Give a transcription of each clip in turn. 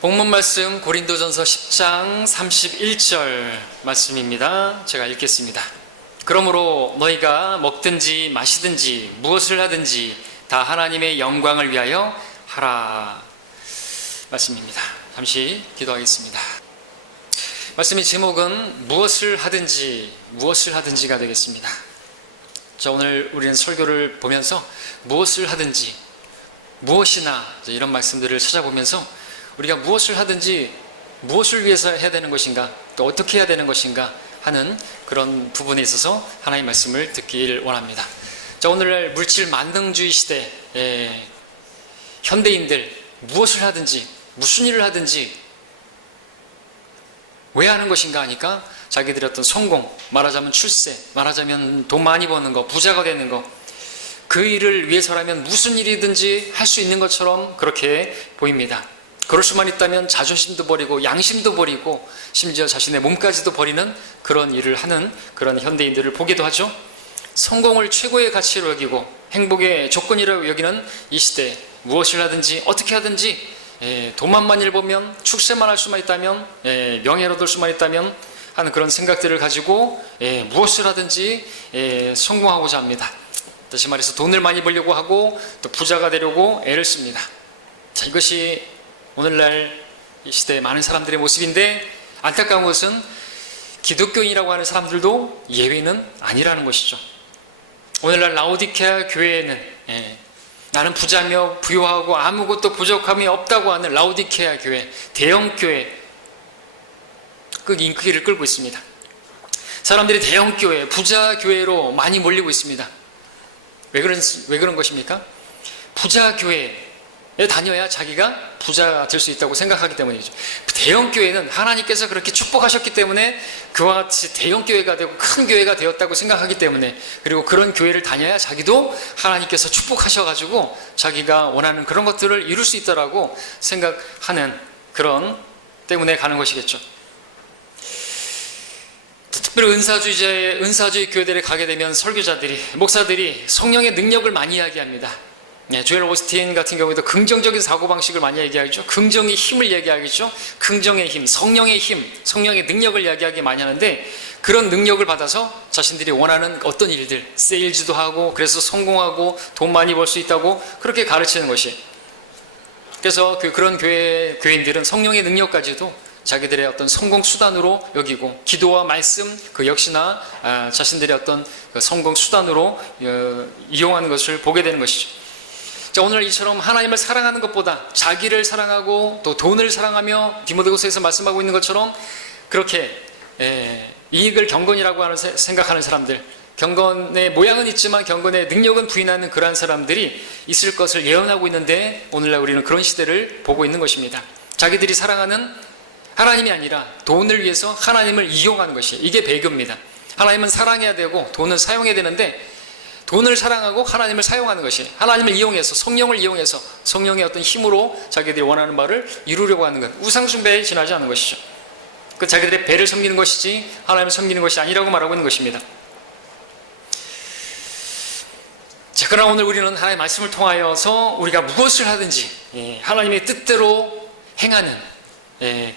본문 말씀 고린도전서 10장 31절 말씀입니다. 제가 읽겠습니다. 그러므로 너희가 먹든지 마시든지 무엇을 하든지 다 하나님의 영광을 위하여 하라. 말씀입니다. 잠시 기도하겠습니다. 말씀의 제목은 무엇을 하든지가 되겠습니다. 자, 오늘 우리는 설교를 보면서 무엇을 하든지, 무엇이나 이런 말씀들을 찾아보면서 우리가 무엇을 하든지 무엇을 위해서 해야 되는 것인가, 또 어떻게 해야 되는 것인가 하는 그런 부분에 있어서 하나님의 말씀을 듣길 원합니다. 자, 오늘날 물질 만능주의 시대에 현대인들 무엇을 하든지 무슨 일을 하든지 왜 하는 것인가 하니까 자기들의 어떤 성공, 말하자면 출세, 말하자면 돈 많이 버는 거, 부자가 되는 거, 그 일을 위해서라면 무슨 일이든지 할 수 있는 것처럼 그렇게 보입니다. 그럴 수만 있다면 자존심도 버리고 양심도 버리고 심지어 자신의 몸까지도 버리는 그런 일을 하는 그런 현대인들을 보기도 하죠. 성공을 최고의 가치로 여기고 행복의 조건이라고 여기는 이 시대에 무엇을 하든지 어떻게 하든지 돈만 많이 벌면, 출세만 할 수만 있다면, 명예를 얻을 수만 있다면 하는 그런 생각들을 가지고 무엇을 하든지 성공하고자 합니다. 다시 말해서 돈을 많이 벌려고 하고 또 부자가 되려고 애를 씁니다. 자, 이것이 오늘날 이 시대의 많은 사람들의 모습인데, 안타까운 것은 기독교인이라고 하는 사람들도 예외는 아니라는 것이죠. 오늘날 라오디케아 교회에는 나는 부자며 부유하고 아무것도 부족함이 없다고 하는 라오디케아 교회, 대형교회, 그 인기를 끌고 있습니다. 사람들이 대형교회, 부자교회로 많이 몰리고 있습니다. 왜 그런 것입니까? 부자교회에 다녀야 자기가 부자가 될 수 있다고 생각하기 때문이죠. 대형교회는 하나님께서 그렇게 축복하셨기 때문에 그와 같이 대형교회가 되고 큰 교회가 되었다고 생각하기 때문에, 그리고 그런 교회를 다녀야 자기도 하나님께서 축복하셔가지고 자기가 원하는 그런 것들을 이룰 수 있다라고 생각하는 그런 때문에 가는 것이겠죠. 특별히 은사주의 교회들에 가게 되면 설교자들이, 목사들이 성령의 능력을 많이 이야기합니다. 조엘 오스틴 같은 경우에도 긍정적인 사고방식을 많이 얘기하겠죠. 긍정의 힘을 얘기하겠죠. 긍정의 힘, 성령의 힘, 성령의 능력을 이야기하기 많이 하는데, 그런 능력을 받아서 자신들이 원하는 어떤 일들, 세일즈도 하고 그래서 성공하고 돈 많이 벌 수 있다고 그렇게 가르치는 것이, 그래서 그런 교인들은 성령의 능력까지도 자기들의 어떤 성공 수단으로 여기고, 기도와 말씀 그 역시나 자신들의 어떤 성공 수단으로 이용하는 것을 보게 되는 것이죠. 자, 오늘 이처럼 하나님을 사랑하는 것보다 자기를 사랑하고 또 돈을 사랑하며 디모데후서에서 말씀하고 있는 것처럼 그렇게 이익을 경건이라고 생각하는 사람들, 경건의 모양은 있지만 경건의 능력은 부인하는 그러한 사람들이 있을 것을 예언하고 있는데, 오늘날 우리는 그런 시대를 보고 있는 것입니다. 자기들이 사랑하는 하나님이 아니라 돈을 위해서 하나님을 이용하는 것이, 이게 배교입니다. 하나님은 사랑해야 되고 돈은 사용해야 되는데, 돈을 사랑하고 하나님을 사용하는 것이, 하나님을 이용해서, 성령을 이용해서 성령의 어떤 힘으로 자기들이 원하는 바를 이루려고 하는 것, 우상숭배에 지나지 않는 것이죠. 그 자기들의 배를 섬기는 것이지 하나님을 섬기는 것이 아니라고 말하고 있는 것입니다. 자, 그러나 오늘 우리는 하나님의 말씀을 통하여서 우리가 무엇을 하든지 하나님의 뜻대로 행하는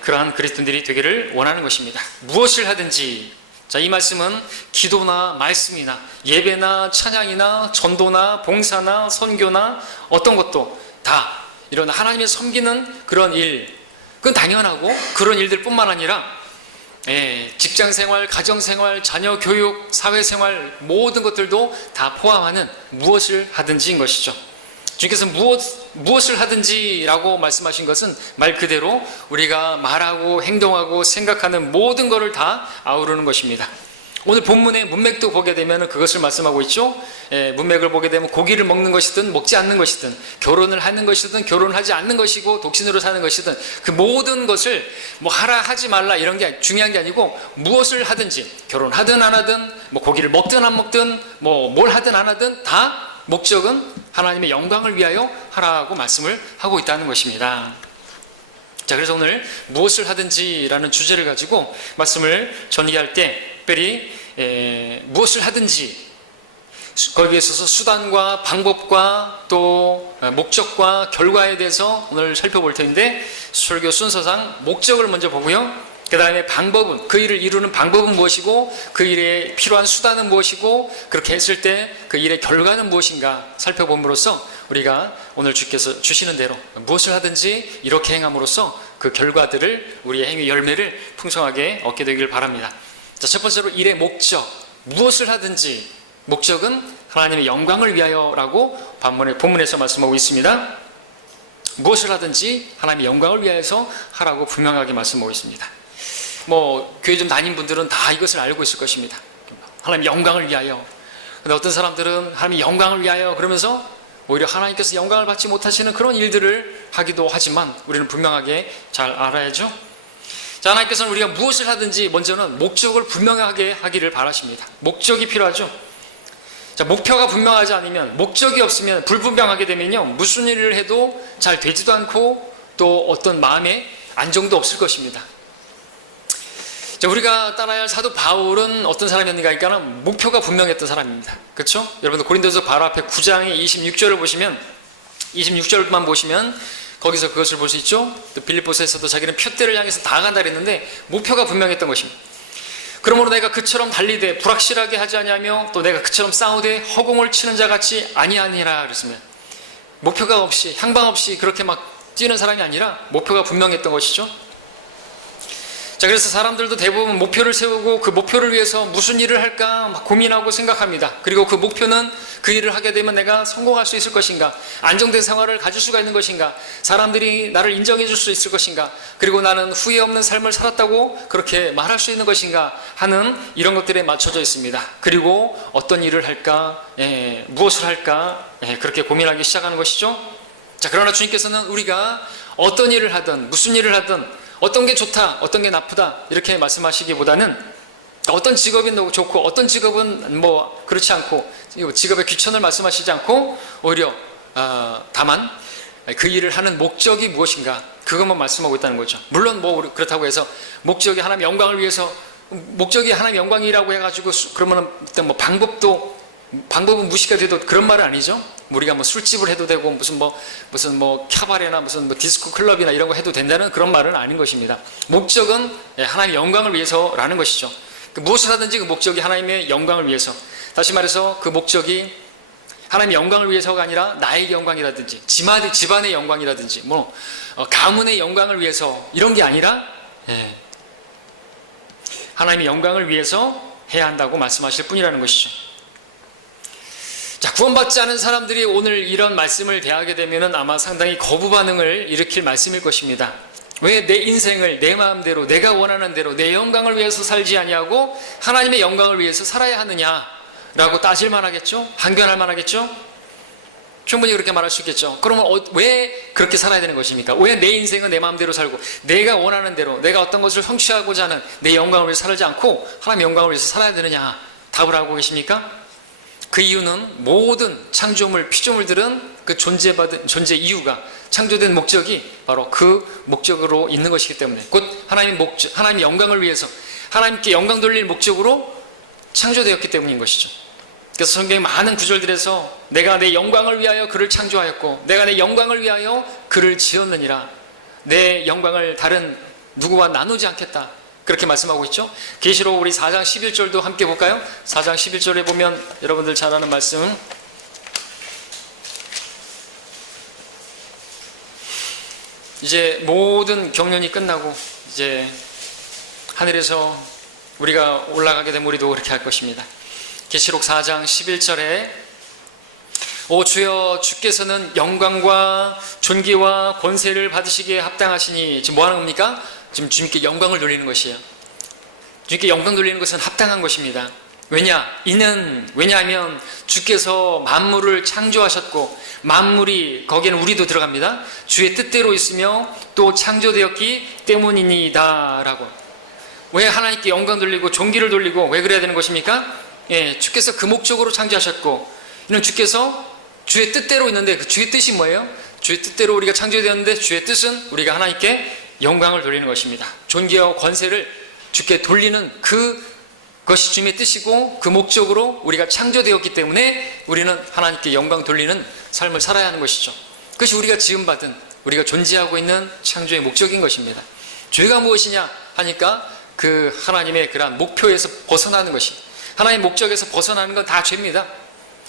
그러한 그리스도인들이 되기를 원하는 것입니다. 무엇을 하든지. 자, 이 말씀은 기도나 말씀이나 예배나 찬양이나 전도나 봉사나 선교나 어떤 것도 다 이런 하나님을 섬기는 그런 일, 그건 당연하고, 그런 일들 뿐만 아니라 직장생활, 가정생활, 자녀 교육, 사회생활 모든 것들도 다 포함하는 무엇을 하든지인 것이죠. 주님께서 무엇을 하든지라고 말씀하신 것은 말 그대로 우리가 말하고 행동하고 생각하는 모든 것을 다 아우르는 것입니다. 오늘 본문의 문맥도 보게 되면 그것을 말씀하고 있죠. 문맥을 보게 되면 고기를 먹는 것이든 먹지 않는 것이든, 결혼을 하는 것이든 결혼을 하지 않는 것이고 독신으로 사는 것이든, 그 모든 것을 뭐 하라 하지 말라 이런 게 중요한 게 아니고, 무엇을 하든지, 결혼하든 안 하든 뭐 고기를 먹든 안 먹든 뭐 뭘 하든 안 하든 다 목적은 하나님의 영광을 위하여 하라고 말씀을 하고 있다는 것입니다. 자, 그래서 오늘 무엇을 하든지라는 주제를 가지고 말씀을 전개할 때 특별히 무엇을 하든지, 거기에 있어서 수단과 방법과 또 목적과 결과에 대해서 오늘 살펴볼 텐데, 설교 순서상 목적을 먼저 보고요. 그 다음에 방법은, 그 일을 이루는 방법은 무엇이고, 그 일에 필요한 수단은 무엇이고, 그렇게 했을 때 그 일의 결과는 무엇인가 살펴봄으로써 우리가 오늘 주께서 주시는 대로 무엇을 하든지 이렇게 행함으로써 그 결과들을, 우리의 행위 열매를 풍성하게 얻게 되길 바랍니다. 자, 첫 번째로 일의 목적, 무엇을 하든지 목적은 하나님의 영광을 위하여라고 본문에서 말씀하고 있습니다. 무엇을 하든지 하나님의 영광을 위하여서 하라고 분명하게 말씀하고 있습니다. 교회 좀 다닌 분들은 다 이것을 알고 있을 것입니다. 하나님의 영광을 위하여. 근데 어떤 사람들은 하나님의 영광을 위하여 그러면서 오히려 하나님께서 영광을 받지 못하시는 그런 일들을 하기도 하지만, 우리는 분명하게 잘 알아야죠. 자, 하나님께서는 우리가 무엇을 하든지 먼저는 목적을 분명하게 하기를 바라십니다. 목적이 필요하죠. 자, 목표가 분명하지 않으면, 목적이 없으면, 불분명하게 되면요, 무슨 일을 해도 잘 되지도 않고 또 어떤 마음의 안정도 없을 것입니다. 자, 우리가 따라야 할 사도 바울은 어떤 사람이었는가 하니까 목표가 분명했던 사람입니다. 그렇죠? 여러분들 고린도서 바로 앞에 9장의 26절을 보시면, 26절만 보시면 거기서 그것을 볼 수 있죠. 또 빌립보서에서도 자기는 표대를 향해서 나아간다 그랬는데 목표가 분명했던 것입니다. 그러므로 내가 그처럼 달리되 불확실하게 하지 아니하며 또 내가 그처럼 싸우되 허공을 치는 자 같이 아니하니라 그랬습니다. 목표가 없이, 향방 없이 그렇게 막 뛰는 사람이 아니라 목표가 분명했던 것이죠. 자, 그래서 사람들도 대부분 목표를 세우고 그 목표를 위해서 무슨 일을 할까 막 고민하고 생각합니다. 그리고 그 목표는 그 일을 하게 되면 내가 성공할 수 있을 것인가, 안정된 생활을 가질 수가 있는 것인가, 사람들이 나를 인정해 줄 수 있을 것인가, 그리고 나는 후회 없는 삶을 살았다고 그렇게 말할 수 있는 것인가 하는 이런 것들에 맞춰져 있습니다. 그리고 어떤 일을 할까, 무엇을 할까, 그렇게 고민하기 시작하는 것이죠. 자, 그러나 주님께서는 우리가 어떤 일을 하든 무슨 일을 하든 어떤 게 좋다, 어떤 게 나쁘다 이렇게 말씀하시기보다는, 어떤 직업이 좋고 어떤 직업은 그렇지 않고, 직업의 귀천을 말씀하시지 않고 오히려 다만 그 일을 하는 목적이 무엇인가 그것만 말씀하고 있다는 거죠. 물론 그렇다고 해서 목적이 하나님의 영광을 위해서, 목적이 하나님의 영광이라고 해가지고 그러면 어떤 방법은 무시가 돼도 그런 말은 아니죠. 우리가 술집을 해도 되고 무슨 캬바레나 무슨 디스코 클럽이나 이런 거 해도 된다는 그런 말은 아닌 것입니다. 목적은 하나님의 영광을 위해서라는 것이죠. 무엇을 하든지 그 목적이 하나님의 영광을 위해서. 다시 말해서 그 목적이 하나님의 영광을 위해서가 아니라 나의 영광이라든지 집안의 영광이라든지 가문의 영광을 위해서 이런 게 아니라 하나님의 영광을 위해서 해야 한다고 말씀하실 뿐이라는 것이죠. 자, 구원받지 않은 사람들이 오늘 이런 말씀을 대하게 되면 아마 상당히 거부 반응을 일으킬 말씀일 것입니다. 왜 내 인생을 내 마음대로, 내가 원하는 대로 내 영광을 위해서 살지 아니하고 하나님의 영광을 위해서 살아야 하느냐라고 따질만 하겠죠? 항변할 만 하겠죠? 충분히 그렇게 말할 수 있겠죠. 그러면 왜 그렇게 살아야 되는 것입니까? 왜 내 인생은 내 마음대로 살고 내가 원하는 대로, 내가 어떤 것을 성취하고자 하는 내 영광을 위해서 살지 않고 하나님의 영광을 위해서 살아야 되느냐? 답을 하고 계십니까? 그 이유는 모든 창조물, 피조물들은 그 존재 이유가, 창조된 목적이 바로 그 목적으로 있는 것이기 때문에, 곧 하나님의 영광을 위해서, 하나님께 영광 돌릴 목적으로 창조되었기 때문인 것이죠. 그래서 성경의 많은 구절들에서 내가 내 영광을 위하여 그를 창조하였고 내가 내 영광을 위하여 그를 지었느니라, 내 영광을 다른 누구와 나누지 않겠다, 그렇게 말씀하고 있죠. 계시록 우리 4장 11절도 함께 볼까요? 4장 11절에 보면 여러분들 잘 아는 말씀, 이제 모든 경륜이 끝나고 이제 하늘에서 우리가 올라가게 되면 우리도 그렇게 할 것입니다. 계시록 4장 11절에 오 주여, 주께서는 영광과 존귀와 권세를 받으시기에 합당하시니, 지금 뭐 하는 겁니까? 지금 주님께 영광을 돌리는 것이에요. 주님께 영광 돌리는 것은 합당한 것입니다. 왜냐하면 주께서 만물을 창조하셨고, 만물이, 거기에는 우리도 들어갑니다. 주의 뜻대로 있으며 또 창조되었기 때문이니이다 라고. 왜 하나님께 영광 돌리고 존귀를 돌리고 왜 그래야 되는 것입니까? 주께서 그 목적으로 창조하셨고, 이는 주께서 주의 뜻대로 있는데, 그 주의 뜻이 뭐예요? 주의 뜻대로 우리가 창조되었는데, 주의 뜻은 우리가 하나님께 영광을 돌리는 것입니다. 존귀와 권세를 주께 돌리는 그 그것이 주님의 뜻이고 그 목적으로 우리가 창조되었기 때문에 우리는 하나님께 영광 돌리는 삶을 살아야 하는 것이죠. 그것이 우리가 지음받은, 우리가 존재하고 있는 창조의 목적인 것입니다. 죄가 무엇이냐 하니까 그 하나님의 그러한 목표에서 벗어나는 것이, 하나님의 목적에서 벗어나는 건 다 죄입니다.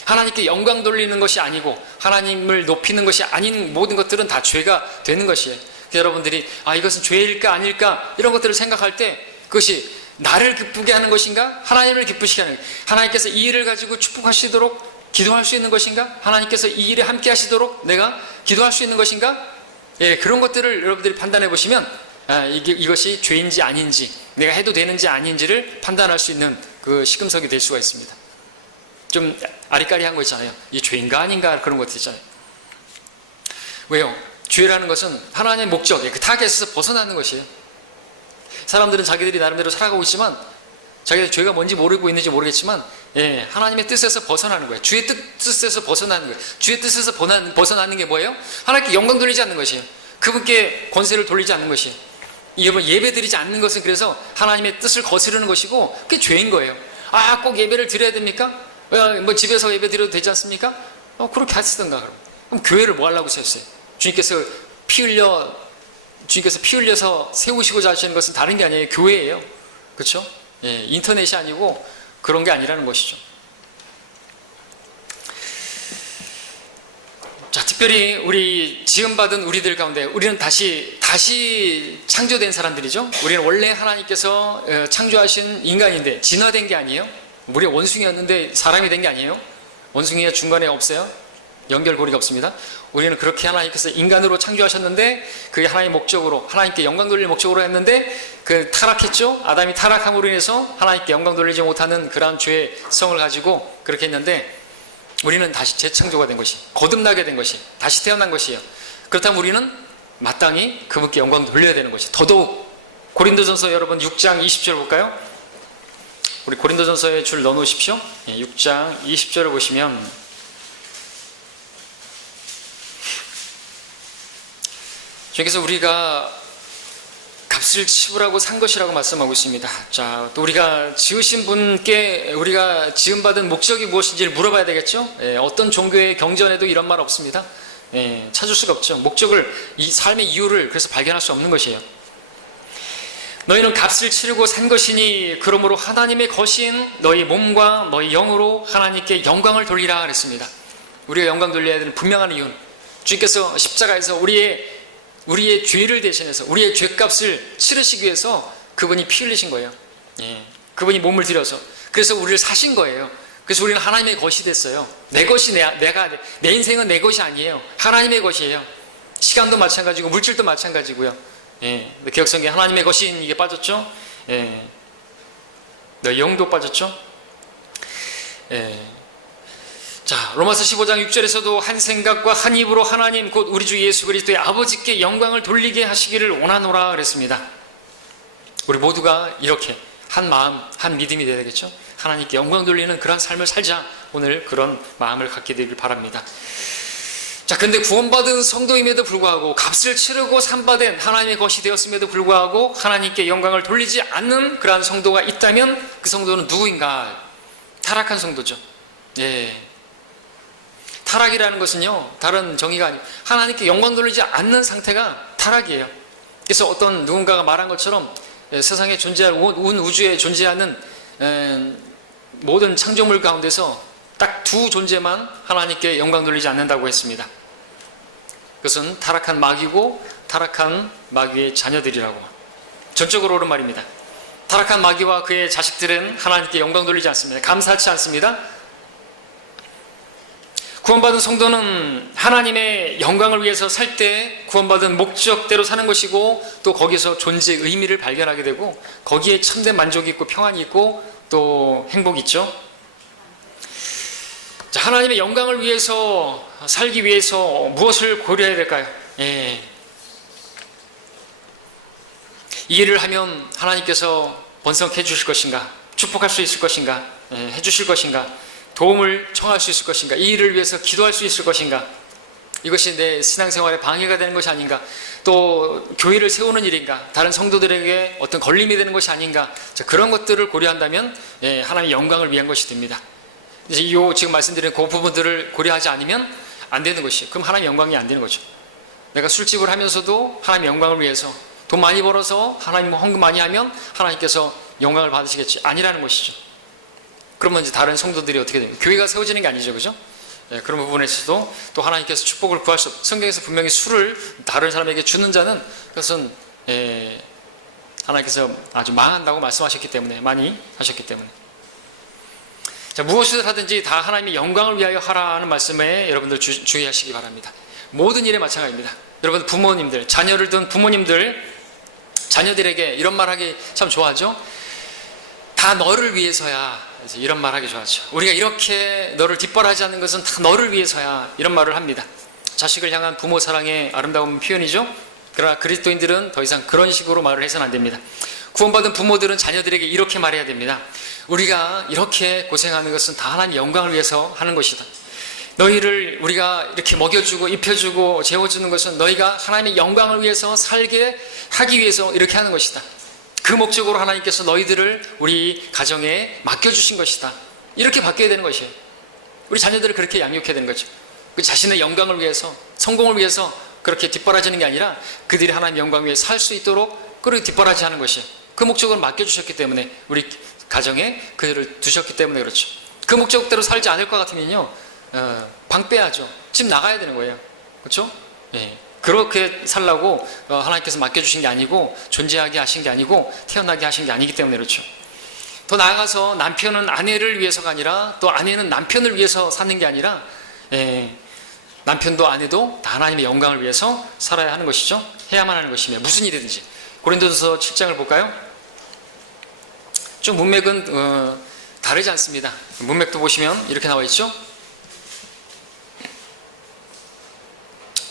하나님께 영광 돌리는 것이 아니고 하나님을 높이는 것이 아닌 모든 것들은 다 죄가 되는 것이에요. 여러분들이 이것은 죄일까 아닐까 이런 것들을 생각할 때 그것이 나를 기쁘게 하는 것인가? 하나님을 기쁘시게 하는, 하나님께서 이 일을 가지고 축복하시도록 기도할 수 있는 것인가? 하나님께서 이 일에 함께 하시도록 내가 기도할 수 있는 것인가? 예, 그런 것들을 여러분들이 판단해 보시면 이것이 죄인지 아닌지, 내가 해도 되는지 아닌지를 판단할 수 있는 그 시금석이 될 수가 있습니다. 좀 아리까리한 거 있잖아요. 이 죄인가 아닌가 그런 것들 있잖아요. 왜요? 죄라는 것은 하나님의 목적, 그 타겟에서 벗어나는 것이에요. 사람들은 자기들이 나름대로 살아가고 있지만 자기들 죄가 뭔지 모르고 있는지 모르겠지만 하나님의 뜻에서 벗어나는 거예요. 주의 뜻에서 벗어나는 거예요. 주의 뜻에서 벗어나는 게 뭐예요? 하나님께 영광 돌리지 않는 것이에요. 그분께 권세를 돌리지 않는 것이에요. 예배 드리지 않는 것은 그래서 하나님의 뜻을 거스르는 것이고 그게 죄인 거예요. 꼭 예배를 드려야 됩니까? 뭐 집에서 예배 드려도 되지 않습니까? 그렇게 하시던가. 그럼 교회를 뭐 하려고 세웠어요? 주님께서 피 흘려서 세우시고자 하시는 것은 다른 게 아니에요. 교회예요. 그렇죠? 인터넷이 아니고 그런 게 아니라는 것이죠. 자, 특별히 우리 지음받은 우리들 가운데 우리는 다시 창조된 사람들이죠. 우리는 원래 하나님께서 창조하신 인간인데 진화된 게 아니에요. 우리가 원숭이였는데 사람이 된 게 아니에요. 원숭이가 중간에 없어요. 연결고리가 없습니다. 우리는 그렇게 하나님께서 인간으로 창조하셨는데 그게 하나님의 목적으로, 하나님께 영광 돌릴 목적으로 했는데 그 타락했죠. 아담이 타락함으로 인해서 하나님께 영광 돌리지 못하는 그러한 죄성을 가지고 그렇게 했는데 우리는 다시 재창조가 된 것이, 거듭나게 된 것이, 다시 태어난 것이에요. 그렇다면 우리는 마땅히 그분께 영광 돌려야 되는 것이, 더더욱 고린도전서 여러분 6장 20절 볼까요? 우리 고린도전서에 줄 넣어놓으십시오. 6장 20절을 보시면 주님께서 우리가 값을 치르라고 산 것이라고 말씀하고 있습니다. 자, 또 우리가 지으신 분께 우리가 지음받은 목적이 무엇인지를 물어봐야 되겠죠? 어떤 종교의 경전에도 이런 말 없습니다. 찾을 수가 없죠. 목적을, 이 삶의 이유를 그래서 발견할 수 없는 것이에요. 너희는 값을 치르고 산 것이니 그러므로 하나님의 것인 너희 몸과 너희 영으로 하나님께 영광을 돌리라 그랬습니다. 우리가 영광 돌려야 되는 분명한 이유는 주님께서 십자가에서 우리의 죄를 대신해서 우리의 죄값을 치르시기 위해서 그분이 피 흘리신 거예요. 그분이 몸을 들여서, 그래서 우리를 사신 거예요. 그래서 우리는 하나님의 것이 됐어요. 내 것이 내 인생은 내 것이 아니에요. 하나님의 것이에요. 시간도 마찬가지고 물질도 마찬가지고요. 개혁성경에 하나님의 것인 이게 빠졌죠. 너희 영도 빠졌죠. 자, 로마서 15장 6절에서도 한 생각과 한 입으로 하나님 곧 우리 주 예수 그리스도의 아버지께 영광을 돌리게 하시기를 원하노라 그랬습니다. 우리 모두가 이렇게 한 마음, 한 믿음이 되야 되겠죠. 하나님께 영광 돌리는 그런 삶을 살자. 오늘 그런 마음을 갖게 되길 바랍니다. 자, 근데 구원받은 성도임에도 불구하고 값을 치르고 산바된 하나님의 것이 되었음에도 불구하고 하나님께 영광을 돌리지 않는 그러한 성도가 있다면 그 성도는 누구인가? 타락한 성도죠. 타락이라는 것은요, 다른 정의가 아니고 하나님께 영광 돌리지 않는 상태가 타락이에요. 그래서 어떤 누군가가 말한 것처럼 세상에 존재할 온 우주에 존재하는 모든 창조물 가운데서 딱 두 존재만 하나님께 영광 돌리지 않는다고 했습니다. 그것은 타락한 마귀고 타락한 마귀의 자녀들이라고, 전적으로 옳은 말입니다. 타락한 마귀와 그의 자식들은 하나님께 영광 돌리지 않습니다. 감사치 않습니다. 구원받은 성도는 하나님의 영광을 위해서 살 때 구원받은 목적대로 사는 것이고, 또 거기서 존재의 의미를 발견하게 되고 거기에 참된 만족이 있고 평안이 있고 또 행복이 있죠. 자, 하나님의 영광을 위해서 살기 위해서 무엇을 고려해야 될까요? 이 일을 하면 하나님께서 번성해 주실 것인가? 축복할 수 있을 것인가? 해 주실 것인가? 도움을 청할 수 있을 것인가? 이 일을 위해서 기도할 수 있을 것인가? 이것이 내 신앙생활에 방해가 되는 것이 아닌가? 또 교회를 세우는 일인가, 다른 성도들에게 어떤 걸림이 되는 것이 아닌가, 자, 그런 것들을 고려한다면 하나님의 영광을 위한 것이 됩니다. 이제 지금 말씀드린 그 부분들을 고려하지 않으면 안 되는 것이에요. 그럼 하나님의 영광이 안 되는 거죠. 내가 술집을 하면서도 하나님의 영광을 위해서 돈 많이 벌어서 하나님 헌금 많이 하면 하나님께서 영광을 받으시겠지, 아니라는 것이죠. 그러면 이제 다른 성도들이 어떻게 됩니까? 교회가 세워지는 게 아니죠, 그죠? 그런 부분에서도 또 하나님께서 축복을 구할 수 없어요. 성경에서 분명히 술을 다른 사람에게 주는 자는 그것은 하나님께서 아주 망한다고 말씀하셨기 때문에, 많이 하셨기 때문에. 자, 무엇을 하든지 다 하나님의 영광을 위하여 하라는 말씀에 여러분들 주의하시기 바랍니다. 모든 일에 마찬가지입니다. 여러분 부모님들, 자녀를 둔 부모님들, 자녀들에게 이런 말하기 참 좋아하죠. 다 너를 위해서야, 이런 말하기 좋아하죠. 우리가 이렇게 너를 뒷바라지 하는 것은 다 너를 위해서야, 이런 말을 합니다. 자식을 향한 부모 사랑의 아름다운 표현이죠. 그러나 그리스도인들은 더 이상 그런 식으로 말을 해서는 안 됩니다. 구원받은 부모들은 자녀들에게 이렇게 말해야 됩니다. 우리가 이렇게 고생하는 것은 다 하나님의 영광을 위해서 하는 것이다. 너희를 우리가 이렇게 먹여주고 입혀주고 재워주는 것은 너희가 하나님의 영광을 위해서 살게 하기 위해서 이렇게 하는 것이다. 그 목적으로 하나님께서 너희들을 우리 가정에 맡겨주신 것이다. 이렇게 바뀌어야 되는 것이에요. 우리 자녀들을 그렇게 양육해야 되는 거죠. 그 자신의 영광을 위해서, 성공을 위해서 그렇게 뒷바라지는 게 아니라 그들이 하나님의 영광 위에 살 수 있도록 그렇게 뒷바라지 하는 것이에요. 그 목적으로 맡겨주셨기 때문에, 우리 가정에 그들을 두셨기 때문에 그렇죠. 그 목적대로 살지 않을 것 같으면요, 방 빼야죠. 집 나가야 되는 거예요. 그렇죠? 예. 그렇게 살라고 하나님께서 맡겨주신 게 아니고, 존재하게 하신 게 아니고, 태어나게 하신 게 아니기 때문에 그렇죠. 더 나아가서 남편은 아내를 위해서가 아니라, 또 아내는 남편을 위해서 사는 게 아니라, 남편도 아내도 다 하나님의 영광을 위해서 살아야 하는 것이죠. 해야만 하는 것이며, 무슨 일이든지. 고린도전서 7장을 볼까요? 좀 문맥은 다르지 않습니다. 문맥도 보시면 이렇게 나와 있죠.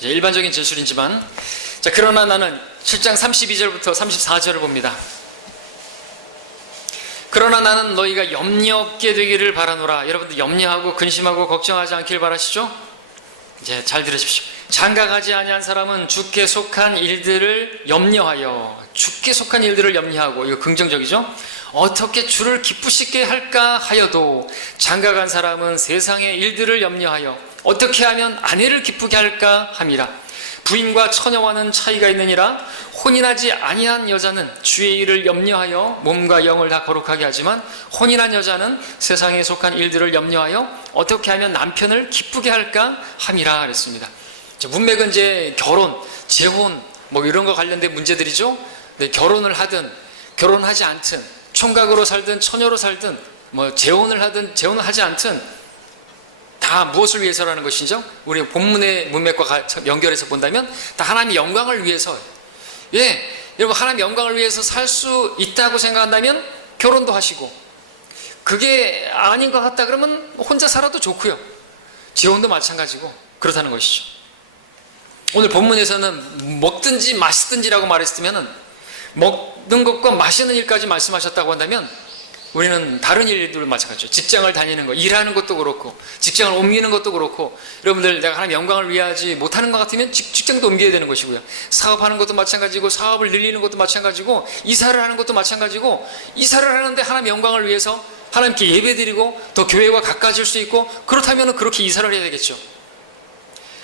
일반적인 진술이지만, 자, 그러나 나는 7장 32절부터 34절을 봅니다. 그러나 나는 너희가 염려 없게 되기를 바라노라. 여러분들 염려하고 근심하고 걱정하지 않길 바라시죠? 이제 잘 들으십시오. 장가가지 아니한 사람은 주께 속한 일들을 염려하여, 주께 속한 일들을 염려하고, 이거 긍정적이죠? 어떻게 주를 기쁘시게 할까 하여도, 장가간 사람은 세상의 일들을 염려하여 어떻게 하면 아내를 기쁘게 할까 함이라. 부인과 처녀와는 차이가 있느니라. 혼인하지 아니한 여자는 주의 일을 염려하여 몸과 영을 다 거룩하게 하지만, 혼인한 여자는 세상에 속한 일들을 염려하여 어떻게 하면 남편을 기쁘게 할까 함이라 그랬습니다. 문맥은 이제 결혼, 재혼 뭐 이런 거 관련된 문제들이죠. 결혼을 하든 결혼하지 않든, 총각으로 살든 처녀로 살든, 뭐 재혼을 하든 재혼을 하지 않든 다 무엇을 위해서라는 것이죠? 우리 본문의 문맥과 연결해서 본다면 다 하나님의 영광을 위해서. 여러분 하나님의 영광을 위해서 살 수 있다고 생각한다면 결혼도 하시고, 그게 아닌 것 같다 그러면 혼자 살아도 좋고요. 재혼도 마찬가지고 그렇다는 것이죠. 오늘 본문에서는 먹든지 마시든지라고 말했으면, 먹는 것과 마시는 일까지 말씀하셨다고 한다면 우리는 다른 일들을 마찬가지죠. 직장을 다니는 거, 일하는 것도 그렇고, 직장을 옮기는 것도 그렇고, 여러분들 내가 하나님 영광을 위하지 못하는 것 같으면 직장도 옮겨야 되는 것이고요. 사업하는 것도 마찬가지고, 사업을 늘리는 것도 마찬가지고, 이사를 하는 것도 마찬가지고, 이사를 하는데 하나님 영광을 위해서 하나님께 예배드리고 더 교회와 가까워질 수 있고, 그렇다면 그렇게 이사를 해야 되겠죠.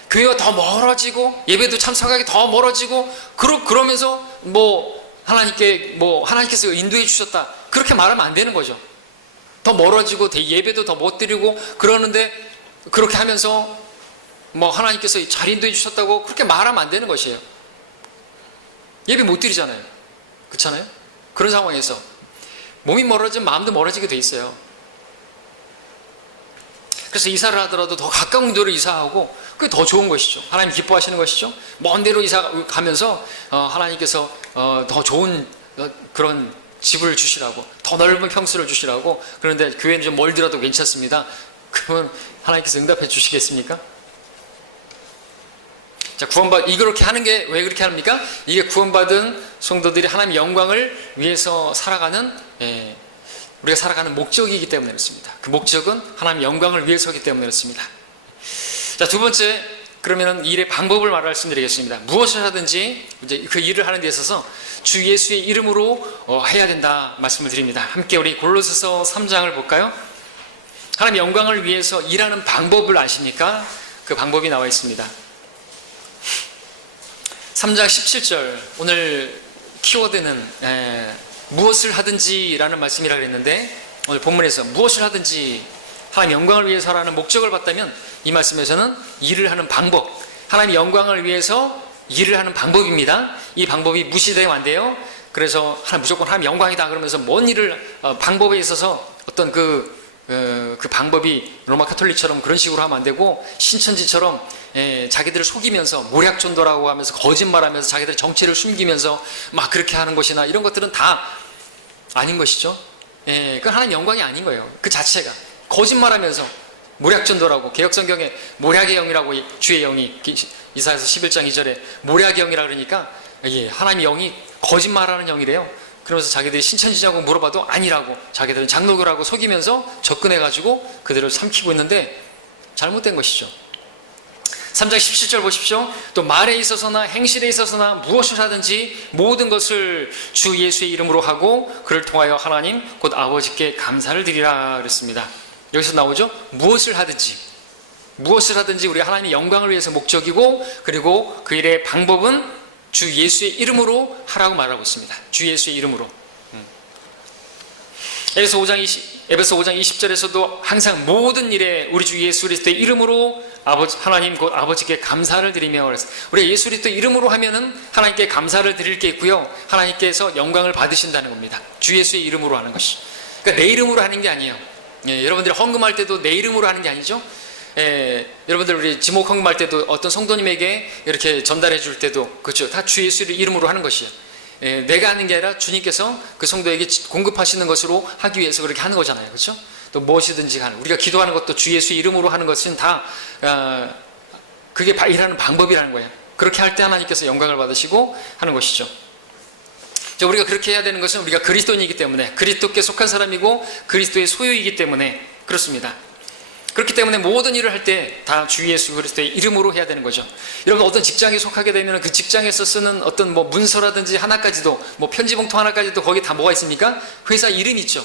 교회와 더 멀어지고 예배도 참석하기 더 멀어지고, 그러면서 하나님께서 인도해 주셨다, 그렇게 말하면 안 되는 거죠. 더 멀어지고 예배도 더 못 드리고 그러는데, 그렇게 하면서 하나님께서 잘 인도해 주셨다고 그렇게 말하면 안 되는 것이에요. 예배 못 드리잖아요. 그렇잖아요? 그런 상황에서 몸이 멀어지면 마음도 멀어지게 돼 있어요. 그래서 이사를 하더라도 더 가까운 데로 이사하고, 그게 더 좋은 것이죠. 하나님 기뻐하시는 것이죠. 먼 데로 이사 가면서 하나님께서 더 좋은 그런 집을 주시라고, 더 넓은 평수를 주시라고. 그런데 교회는 좀 멀더라도 괜찮습니다. 그러면 하나님께서 응답해 주시겠습니까? 자, 이렇게 하는 게 왜 그렇게 합니까? 이게 구원받은 성도들이 하나님의 영광을 위해서 살아가는, 우리가 살아가는 목적이기 때문에 그렇습니다. 그 목적은 하나님의 영광을 위해서이기 때문에 그렇습니다. 자, 두 번째, 그러면 일의 방법을 말씀드리겠습니다. 무엇을 하든지 이제 그 일을 하는 데 있어서 주 예수의 이름으로 해야 된다 말씀을 드립니다. 함께 우리 골로새서 3장을 볼까요? 하나님의 영광을 위해서 일하는 방법을 아십니까? 그 방법이 나와 있습니다. 3장 17절, 오늘 키워드는 무엇을 하든지 라는 말씀이라 그랬는데, 오늘 본문에서 무엇을 하든지 하나님 영광을 위해서 하라는 목적을 봤다면, 이 말씀에서는 일을 하는 방법, 하나님 영광을 위해서 일을 하는 방법입니다. 이 방법이 무시되면 안 돼요. 그래서 무조건 하나님 영광이다 그러면서 뭔 일을 방법에 있어서 어떤 그 방법이 로마 카톨릭처럼 그런 식으로 하면 안 되고, 신천지처럼 자기들을 속이면서 모략전도라고 하면서 거짓말하면서 자기들의 정체를 숨기면서 막 그렇게 하는 것이나 이런 것들은 다 아닌 것이죠. 그건 하나님 영광이 아닌 거예요. 그 자체가 거짓말하면서 모략전도라고, 개혁성경에 모략의 영이라고, 주의 영이 이사야서 11장 2절에 모략의 영이라 그러니까 하나님의 영이 거짓말하는 영이래요. 그러면서 자기들이 신천지냐고 물어봐도 아니라고, 자기들은 장로교라고 속이면서 접근해가지고 그들을 삼키고 있는데 잘못된 것이죠. 3장 17절 보십시오. 또 말에 있어서나 행실에 있어서나 무엇을 하든지 모든 것을 주 예수의 이름으로 하고 그를 통하여 하나님 곧 아버지께 감사를 드리라 그랬습니다. 여기서 나오죠. 무엇을 하든지 우리가 하나님의 영광을 위해서 목적이고, 그리고 그 일의 방법은 주 예수의 이름으로 하라고 말하고 있습니다. 주 예수의 이름으로. 에베소 5장 20절에서도 항상 모든 일에 우리 주 예수 그리스도의 이름으로 하나님 곧 아버지께 감사를 드리며 그랬어요. 우리가 예수 그리스도의 이름으로 하면은 하나님께 감사를 드릴 게 있고요, 하나님께서 영광을 받으신다는 겁니다. 주 예수의 이름으로 하는 것이. 그러니까 내 이름으로 하는 게 아니에요. 여러분들이 헌금할 때도 내 이름으로 하는 게 아니죠. 여러분들 우리 지목 헌금할 때도 어떤 성도님에게 이렇게 전달해 줄 때도 그렇죠. 다 주 예수의 이름으로 하는 것이에요. 내가 하는 게 아니라 주님께서 그 성도에게 공급하시는 것으로 하기 위해서 그렇게 하는 거잖아요. 그렇죠? 또 무엇이든지 하는, 우리가 기도하는 것도 주 예수의 이름으로 하는 것은 다 그게 일하는 방법이라는 거예요. 그렇게 할 때 하나님께서 영광을 받으시고 하는 것이죠. 우리가 그렇게 해야 되는 것은 우리가 그리스도인이기 때문에, 그리스도께 속한 사람이고 그리스도의 소유이기 때문에 그렇습니다. 그렇기 때문에 모든 일을 할 때 다 주 예수 그리스도의 이름으로 해야 되는 거죠. 여러분 어떤 직장에 속하게 되면 그 직장에서 쓰는 어떤 문서라든지 하나까지도, 편지봉투 하나까지도 거기 다 뭐가 있습니까? 회사 이름이 있죠.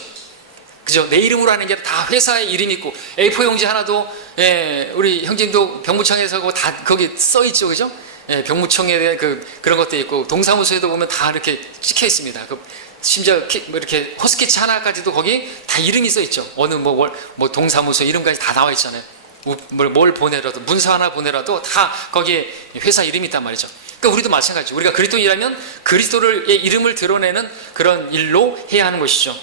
그죠? 내 이름으로 하는 게 다 회사의 이름이 있고, A4 용지 하나도 우리 형님도 병무청에서 다 거기 써 있죠. 그죠? 병무청에 대한 그런 것도 있고, 동사무소에도 보면 다 이렇게 찍혀 있습니다. 심지어 이렇게 호스케치 하나까지도 거기 다 이름이 써 있죠. 어느 동사무소 이름까지 다 나와 있잖아요. 뭘 보내라도, 문서 하나 보내라도 다 거기에 회사 이름이 있단 말이죠. 그러니까 우리도 마찬가지죠. 우리가 그리스도인이라면 그리스도의 이름을 드러내는 그런 일로 해야 하는 것이죠.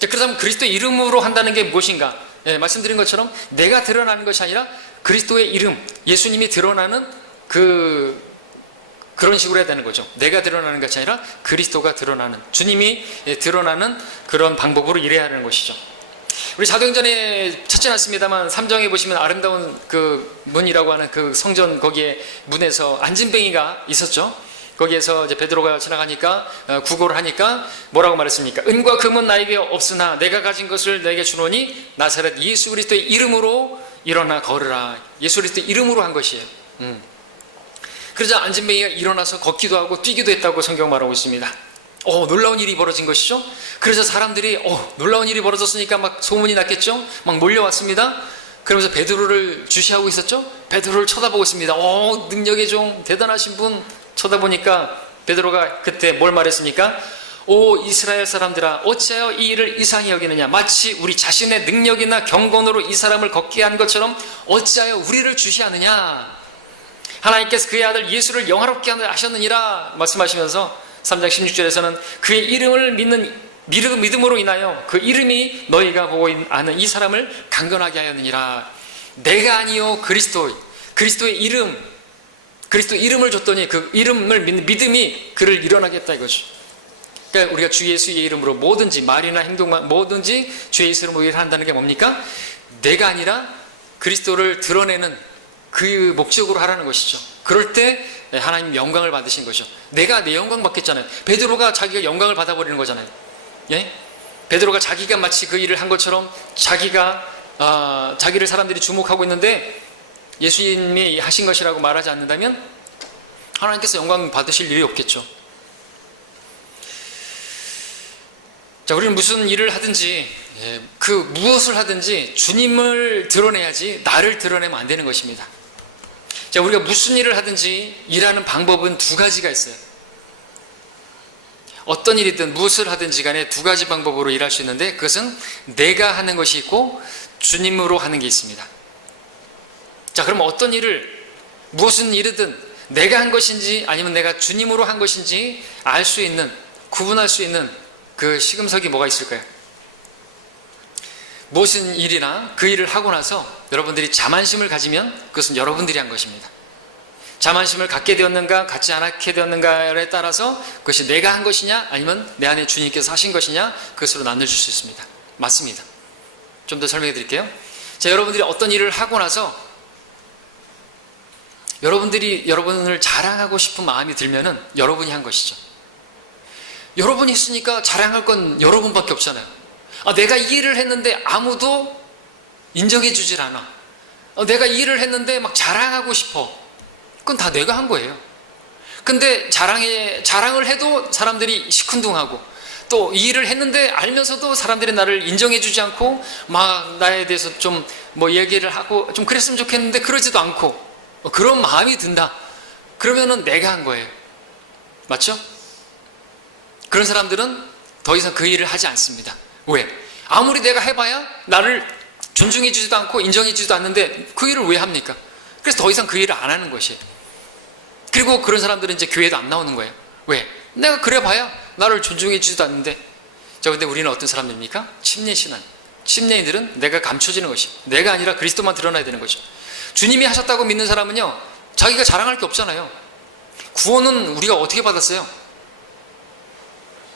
그렇다면 그리스도의 이름으로 한다는 게 무엇인가? 말씀드린 것처럼 내가 드러나는 것이 아니라 그리스도의 이름, 예수님이 드러나는 그런 식으로 해야 되는 거죠. 내가 드러나는 것이 아니라 그리스도가 드러나는, 주님이 드러나는 그런 방법으로 일해야 하는 것이죠. 우리 사도행전에 찾지 않습니다만 3장에 보시면 아름다운 그 문이라고 하는 그 성전 거기에 문에서 안진뱅이가 있었죠. 거기에서 이제 베드로가 지나가니까 구걸을 하니까 뭐라고 말했습니까? 은과 금은 나에게 없으나 내가 가진 것을 내게 주노니 나사렛 예수 그리스도의 이름으로 일어나 걸으라. 예수 그리스도의 이름으로 한 것이에요. 그러자 안진뱅이가 일어나서 걷기도 하고 뛰기도 했다고 성경 말하고 있습니다. 놀라운 일이 벌어진 것이죠. 그래서 사람들이 놀라운 일이 벌어졌으니까 막 소문이 났겠죠. 막 몰려왔습니다. 그러면서 베드로를 주시하고 있었죠. 베드로를 쳐다보고 있습니다. 능력의 종, 대단하신 분 쳐다보니까 베드로가 그때 뭘 말했습니까? 오 이스라엘 사람들아, 어찌하여 이 일을 이상히 여기느냐? 마치 우리 자신의 능력이나 경건으로 이 사람을 걷게 한 것처럼 어찌하여 우리를 주시하느냐? 하나님께서 그의 아들 예수를 영화롭게 하셨느니라 말씀하시면서 3장 16절에서는 그의 이름을 믿음으로 인하여 그 이름이 너희가 보고 아는 이 사람을 강건하게 하였느니라. 내가 아니요 그리스도의 이름, 그리스도 이름을 줬더니 그 이름을 믿는 믿음이 그를 일어나게 했다 이거죠. 그러니까 우리가 주 예수의 이름으로 뭐든지 말이나 행동만 뭐든지 주 예수의 이름으로 일을 한다는 게 뭡니까? 내가 아니라 그리스도를 드러내는 그 목적으로 하라는 것이죠. 그럴 때 하나님 영광을 받으신 거죠. 내가 내 영광 받겠잖아요. 베드로가 자기가 영광을 받아버리는 거잖아요. 예? 베드로가 자기가 마치 그 일을 한 것처럼 자기를 사람들이 주목하고 있는데 예수님이 하신 것이라고 말하지 않는다면 하나님께서 영광 받으실 일이 없겠죠. 자, 우리는 무슨 일을 하든지 그 무엇을 하든지 주님을 드러내야지 나를 드러내면 안 되는 것입니다. 자, 우리가 무슨 일을 하든지 일하는 방법은 두 가지가 있어요. 어떤 일이든 무엇을 하든지 간에 두 가지 방법으로 일할 수 있는데 그것은 내가 하는 것이 있고 주님으로 하는 게 있습니다. 자, 그럼 어떤 일을 무슨 일이든 내가 한 것인지 아니면 내가 주님으로 한 것인지 알 수 있는, 구분할 수 있는 그 시금석이 뭐가 있을까요? 무슨 일이나 그 일을 하고 나서 여러분들이 자만심을 가지면 그것은 여러분들이 한 것입니다. 자만심을 갖게 되었는가 갖지 않게 되었는가에 따라서 그것이 내가 한 것이냐 아니면 내 안에 주님께서 하신 것이냐 그것으로 나눠줄 수 있습니다. 맞습니다. 좀 더 설명해 드릴게요. 자, 여러분들이 어떤 일을 하고 나서 여러분들이 여러분을 자랑하고 싶은 마음이 들면은 여러분이 한 것이죠. 여러분이 했으니까 자랑할 건 여러분밖에 없잖아요. 내가 이 일을 했는데 아무도 인정해 주질 않아. 내가 이 일을 했는데 막 자랑하고 싶어. 그건 다 내가 한 거예요. 근데 자랑을 해도 사람들이 시큰둥하고 또 이 일을 했는데 알면서도 사람들이 나를 인정해 주지 않고 막 나에 대해서 좀 뭐 얘기를 하고 좀 그랬으면 좋겠는데 그러지도 않고 그런 마음이 든다. 그러면은 내가 한 거예요. 맞죠? 그런 사람들은 더 이상 그 일을 하지 않습니다. 왜? 아무리 내가 해봐야 나를 존중해 주지도 않고 인정해 주지도 않는데 그 일을 왜 합니까? 그래서 더 이상 그 일을 안 하는 것이에요. 그리고 그런 사람들은 이제 교회도 안 나오는 거예요. 왜? 내가 그래봐야 나를 존중해 주지도 않는데. 자, 근데 우리는 어떤 사람입니까? 침례신앙. 침례인들은 내가 감춰지는 것이, 내가 아니라 그리스도만 드러나야 되는 거죠. 주님이 하셨다고 믿는 사람은요, 자기가 자랑할 게 없잖아요. 구원은 우리가 어떻게 받았어요?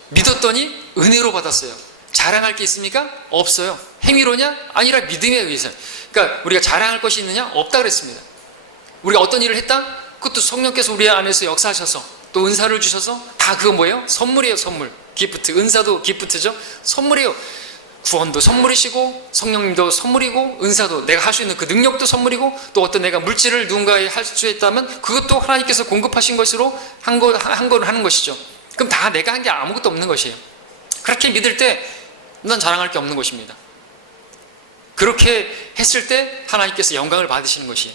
믿었더니 은혜로 받았어요. 자랑할 게 있습니까? 없어요. 행위로냐? 아니라 믿음에 의해서. 그러니까 우리가 자랑할 것이 있느냐? 없다 그랬습니다. 우리가 어떤 일을 했다? 그것도 성령께서 우리 안에서 역사하셔서 또 은사를 주셔서 다 그거 뭐예요? 선물이에요. 선물. 기프트. 은사도 기프트죠. 선물이에요. 구원도 선물이시고 성령님도 선물이고 은사도 내가 할 수 있는 그 능력도 선물이고 또 어떤 내가 물질을 누군가에 할 수 있다면 그것도 하나님께서 공급하신 것으로 한 걸 하는 것이죠. 그럼 다 내가 한 게 아무것도 없는 것이에요. 그렇게 믿을 때 난 자랑할 게 없는 것입니다. 그렇게 했을 때 하나님께서 영광을 받으시는 것이에요.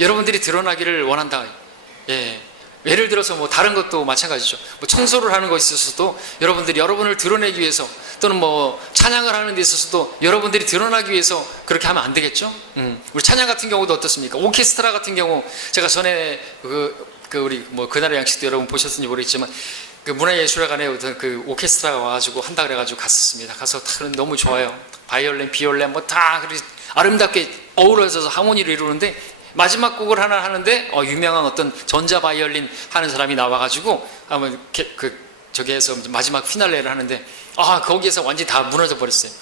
여러분들이 드러나기를 원한다. 예를 들어서 뭐 다른 것도 마찬가지죠. 뭐 청소를 하는 것에 있어서도 여러분들이 여러분을 드러내기 위해서 또는 뭐 찬양을 하는 데 있어서도 여러분들이 드러나기 위해서 그렇게 하면 안 되겠죠. 우리 찬양 같은 경우도 어떻습니까? 오케스트라 같은 경우 제가 전에 우리 뭐 그날의 양식도 여러분 보셨는지 모르겠지만 그 문화예술회관에 그 오케스트라가 와가지고 한다 그래가지고 갔었습니다. 가서 너무 좋아요. 바이올린, 비올린 뭐 다 아름답게 어우러져서 하모니를 이루는데 마지막 곡을 하나 하는데 유명한 어떤 전자 바이올린 하는 사람이 나와가지고 저기에서 마지막 피날레를 하는데 거기에서 완전히 다 무너져 버렸어요.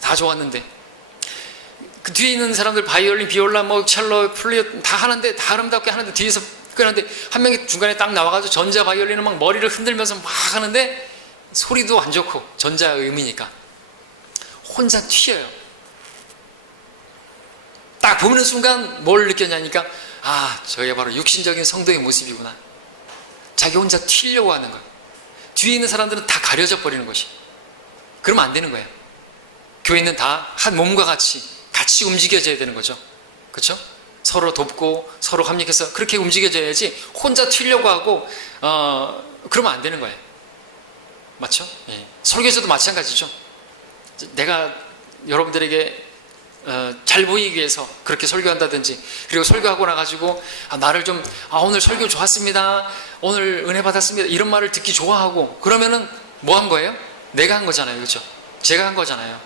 다 좋았는데 그 뒤에 있는 사람들 바이올린, 비올라, 뭐 첼로, 플루트 다 하는데 다 아름답게 하는데 뒤에서 그런데 한 명이 중간에 딱 나와가지고 전자 바이올린을 막 머리를 흔들면서 막 하는데 소리도 안 좋고 전자 음이니까 혼자 튀어요. 딱 보는 순간 뭘 느꼈냐니까 저게 바로 육신적인 성도의 모습이구나. 자기 혼자 튀려고 하는 거예요. 뒤에 있는 사람들은 다 가려져 버리는 것이. 그러면 안 되는 거예요. 교회는 다 한 몸과 같이 움직여져야 되는 거죠. 그렇죠? 서로 돕고 서로 합력해서 그렇게 움직여져야지 혼자 튀려고 하고 그러면 안 되는 거예요. 맞죠? 예. 설교에서도 마찬가지죠. 내가 여러분들에게 잘 보이기 위해서 그렇게 설교한다든지 그리고 설교하고 나가지고 나를 좀 오늘 설교 좋았습니다. 오늘 은혜 받았습니다. 이런 말을 듣기 좋아하고 그러면은 뭐 한 거예요? 내가 한 거잖아요. 그렇죠? 제가 한 거잖아요.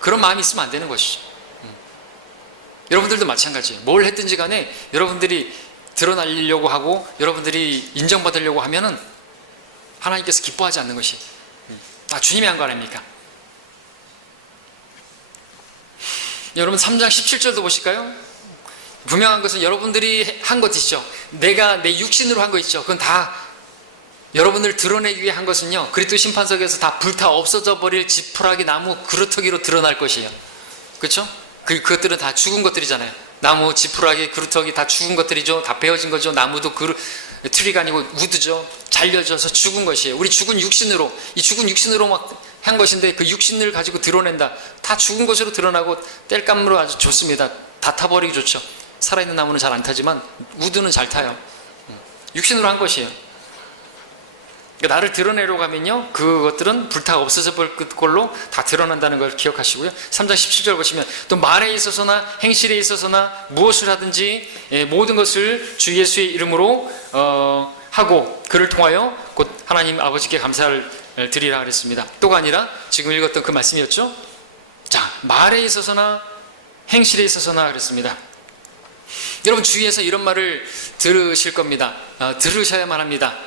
그런 마음이 있으면 안 되는 것이죠. 여러분들도 마찬가지예요. 뭘 했든지 간에 여러분들이 드러나려고 하고 여러분들이 인정받으려고 하면은 하나님께서 기뻐하지 않는 것이 주님이 한 거 아닙니까? 여러분 3장 17절도 보실까요? 분명한 것은 여러분들이 한 것 있죠. 내가 내 육신으로 한 거 있죠. 그건 다 여러분을 드러내기 위해 한 것은요, 그리스도 심판석에서 다 불타 없어져 버릴 지푸라기 나무 그루터기로 드러날 것이에요. 그렇죠? 그것들은 다 죽은 것들이잖아요. 나무, 지푸라기, 그루터기 다 죽은 것들이죠. 다 베어진 거죠. 나무도 트리가 아니고 우드죠. 잘려져서 죽은 것이에요. 우리 죽은 육신으로, 이 죽은 육신으로 막 한 것인데 그 육신을 가지고 드러낸다. 다 죽은 것으로 드러나고 땔감으로 아주 좋습니다. 다 타버리기 좋죠. 살아있는 나무는 잘 안 타지만 우드는 잘 타요. 육신으로 한 것이에요. 그러니까 나를 드러내려고 하면요, 그것들은 불타 없어져 볼 걸로 다 드러난다는 걸 기억하시고요. 3장 17절 보시면 또 말에 있어서나 행실에 있어서나 무엇을 하든지 모든 것을 주 예수의 이름으로 하고 그를 통하여 곧 하나님 아버지께 감사를 드리라 그랬습니다. 또가 아니라 지금 읽었던 그 말씀이었죠. 자, 말에 있어서나 행실에 있어서나 그랬습니다. 여러분 주위에서 이런 말을 들으실 겁니다. 들으셔야만 합니다.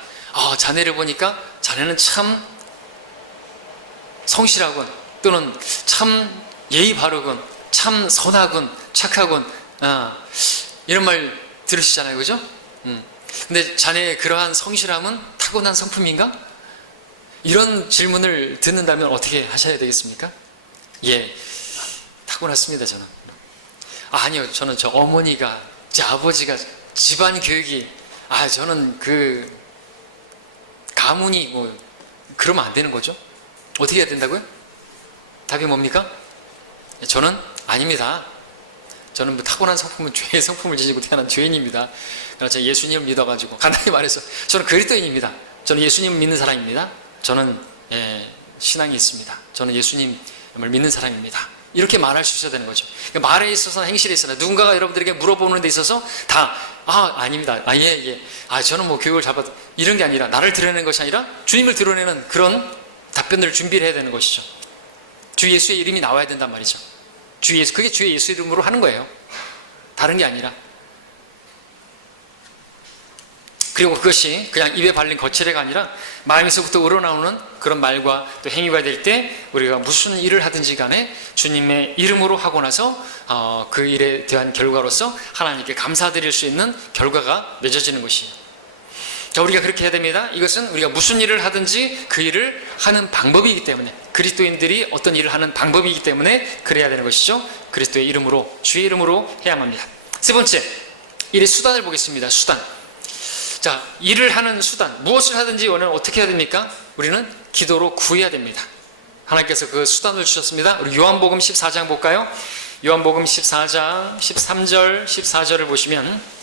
자네를 보니까 자네는 참 성실하군, 또는 참 예의 바르군, 참 선하군, 착하군, 이런 말 들으시잖아요, 그죠? 근데 자네의 그러한 성실함은 타고난 성품인가? 이런 질문을 듣는다면 어떻게 하셔야 되겠습니까? 예, 타고났습니다. 저는 아니요, 저는 저 어머니가, 제 아버지가, 집안 교육이, 저는 그 가문이 그러면 안 되는 거죠. 어떻게 해야 된다고요? 답이 뭡니까? 저는 아닙니다. 저는 타고난 성품은 죄의 성품을 지니고 태어난 죄인입니다. 그러나 제가 예수님을 믿어가지고, 간단히 말해서 저는 그리스도인입니다. 저는 예수님을 믿는 사람입니다. 저는 신앙이 있습니다. 저는 예수님을 믿는 사람입니다. 이렇게 말할 수 있어야 되는 거죠. 그러니까 말에 있어서나 행실에 있어서나 누군가가 여러분들에게 물어보는 데 있어서 다 아닙니다. 예. 저는 교육을 잘 받아, 이런 게 아니라, 나를 드러내는 것이 아니라 주님을 드러내는 그런 답변들을 준비를 해야 되는 것이죠. 주 예수의 이름이 나와야 된단 말이죠. 그게 주의 예수 이름으로 하는 거예요. 다른 게 아니라. 그리고 그것이 그냥 입에 발린 거칠애가 아니라 마음에서부터 우러나오는 그런 말과 또 행위가 될 때 우리가 무슨 일을 하든지 간에 주님의 이름으로 하고 나서 그 일에 대한 결과로서 하나님께 감사드릴 수 있는 결과가 맺어지는 것이에요. 자, 우리가 그렇게 해야 됩니다. 이것은 우리가 무슨 일을 하든지 그 일을 하는 방법이기 때문에, 그리스도인들이 어떤 일을 하는 방법이기 때문에 그래야 되는 것이죠. 그리스도의 이름으로, 주의 이름으로 해야만 합니다. 세 번째, 일의 수단을 보겠습니다. 수단. 자, 일을 하는 수단, 무엇을 하든지 우리는 어떻게 해야 됩니까? 우리는 기도로 구해야 됩니다. 하나님께서 그 수단을 주셨습니다. 우리 요한복음 14장 볼까요? 요한복음 14장 13절 14절을 보시면,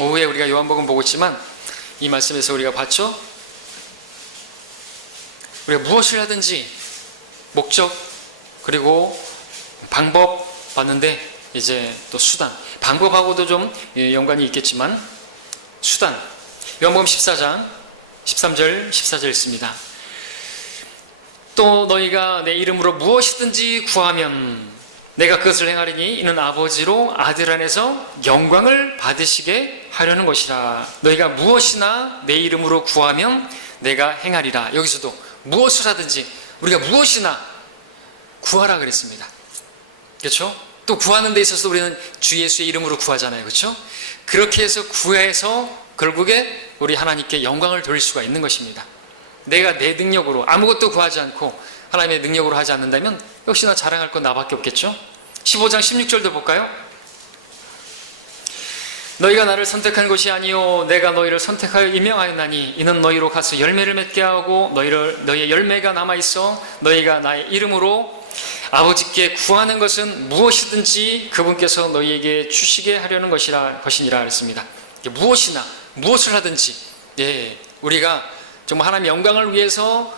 오후에 우리가 요한복음 보고 있지만 이 말씀에서 우리가 봤죠? 우리가 무엇을 하든지 목적, 그리고 방법 봤는데, 이제 또 수단, 방법하고도 좀 연관이 있겠지만 수단, 요한복음 14장 13절 14절 있습니다. 또 너희가 내 이름으로 무엇이든지 구하면 내가 그것을 행하리니 이는 아버지로 아들 안에서 영광을 받으시게 하려는 것이라. 너희가 무엇이나 내 이름으로 구하면 내가 행하리라. 여기서도 무엇을 하든지 우리가 무엇이나 구하라 그랬습니다. 그렇죠? 또 구하는 데 있어서 우리는 주 예수의 이름으로 구하잖아요. 그렇죠? 그렇게 해서 구해서 결국에 우리 하나님께 영광을 돌릴 수가 있는 것입니다. 내가 내 능력으로 아무것도 구하지 않고 하나님의 능력으로 하지 않는다면 역시나 자랑할 건 나밖에 없겠죠. 15장 16절도 볼까요? 너희가 나를 선택한 것이 아니요 내가 너희를 선택하여 임명하였나니 이는 너희로 가서 열매를 맺게 하고 너희의 열매가 남아있어 너희가 나의 이름으로 아버지께 구하는 것은 무엇이든지 그분께서 너희에게 주시게 하려는 것이니라 했습니다. 무엇이나 무엇을 하든지, 우리가 정말 하나님의 영광을 위해서